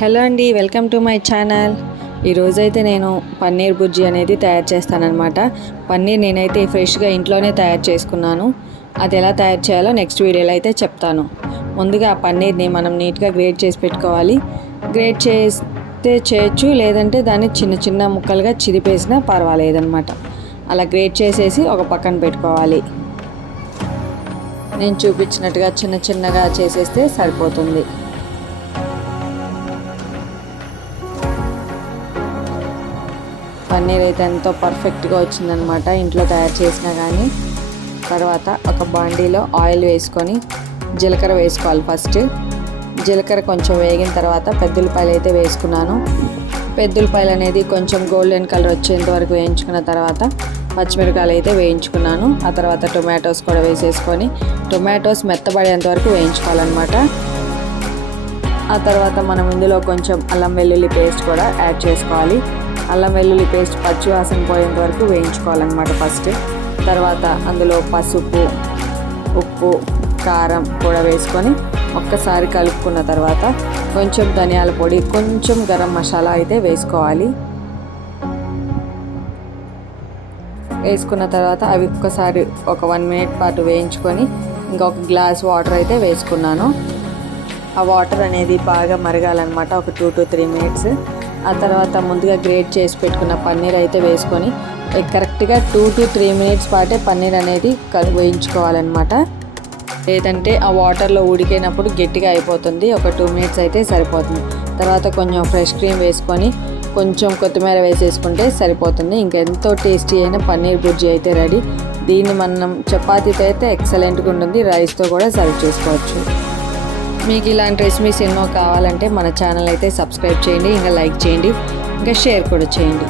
Hello అండి, welcome to my channel. ఈరోజైతే నేను పన్నీర్ బుర్జీ అనేది తయారు చేస్తానన్నమాట. పన్నీర్ నేనైతే ఫ్రెష్గా ఇంట్లోనే తయారు చేసుకున్నాను. అది ఎలా తయారు చేయాలో నెక్స్ట్ వీడియోలో అయితే చెప్తాను. ముందుగా ఆ పన్నీర్ని మనం నీట్గా గ్రేట్ చేసి పెట్టుకోవాలి. గ్రేట్ చేస్తే చేయొచ్చు, లేదంటే దాన్ని చిన్న చిన్న ముక్కలుగా చిరిపేసినా పర్వాలేదన్నమాట. అలా గ్రేట్ చేసేసి ఒక పక్కన పెట్టుకోవాలి. నేను చూపించినట్టుగా చిన్న చిన్నగా చేసేస్తే సరిపోతుంది. పన్నీర్ అయితే ఎంతో పర్ఫెక్ట్గా వచ్చిందనమాట ఇంట్లో తయారు చేసినా కానీ. తర్వాత ఒక బాండీలో ఆయిల్ వేసుకొని జీలకర్ర వేసుకోవాలి. ఫస్ట్ జీలకర్ర కొంచెం వేగిన తర్వాత పెద్దుల్లిపాయలు అయితే వేసుకున్నాను. పెద్దుల్లిపాయలు అనేది కొంచెం గోల్డెన్ కలర్ వచ్చేంత వరకు వేయించుకున్న తర్వాత పచ్చిమిరకాయలు అయితే వేయించుకున్నాను. ఆ తర్వాత టొమాటోస్ కూడా వేసేసుకొని టొమాటోస్ మెత్తబడేంత వరకు వేయించుకోవాలన్నమాట. ఆ తర్వాత మనం ఇందులో కొంచెం అల్లం వెల్లుల్లి పేస్ట్ కూడా యాడ్ చేసుకోవాలి. అల్లం వెల్లుల్లి పేస్ట్ పచ్చి వాసన పోయేంత వరకు వేయించుకోవాలన్నమాట ఫస్ట్. తర్వాత అందులో పసుపు, ఉప్పు, కారం కూడా వేసుకొని ఒక్కసారి కలుపుకున్న తర్వాత కొంచెం ధనియాల పొడి, కొంచెం గరం మసాలా అయితే వేసుకోవాలి. వేసుకున్న తర్వాత అవి ఒక్కసారి ఒక 1 మినిట్ పాటు వేయించుకొని ఇంకొక గ్లాస్ వాటర్ అయితే వేసుకున్నాను. ఆ వాటర్ అనేది బాగా మరగాలన్నమాట, ఒక 2 to 3 మినిట్స్. ఆ తర్వాత ముందుగా గ్రేట్ చేసి పెట్టుకున్న పన్నీర్ అయితే వేసుకొని కరెక్ట్గా 2 to 3 మినిట్స్ పాటే పన్నీర్ అనేది వేయించుకోవాలన్నమాట. లేదంటే ఆ వాటర్లో ఉడికినప్పుడు గట్టిగా అయిపోతుంది. ఒక 2 మినిట్స్ అయితే సరిపోతుంది. తర్వాత కొంచెం ఫ్రెష్ క్రీమ్ వేసుకొని కొంచెం కొత్తిమీర వేసేసుకుంటే సరిపోతుంది. ఇంకెంతో టేస్టీ అయిన పన్నీర్ బుర్జీ అయితే రెడీ. దీన్ని మనం చపాతీతో అయితే ఎక్సలెంట్గా ఉంటుంది, రైస్తో కూడా సర్వ్ చేసుకోవచ్చు. మీకు ఇలాంటి రెసిపీస్ ఎన్నో కావాలంటే మన ఛానల్ అయితే సబ్స్క్రైబ్ చేయండి, ఇంకా లైక్ చేయండి, ఇంకా షేర్ కూడా చేయండి.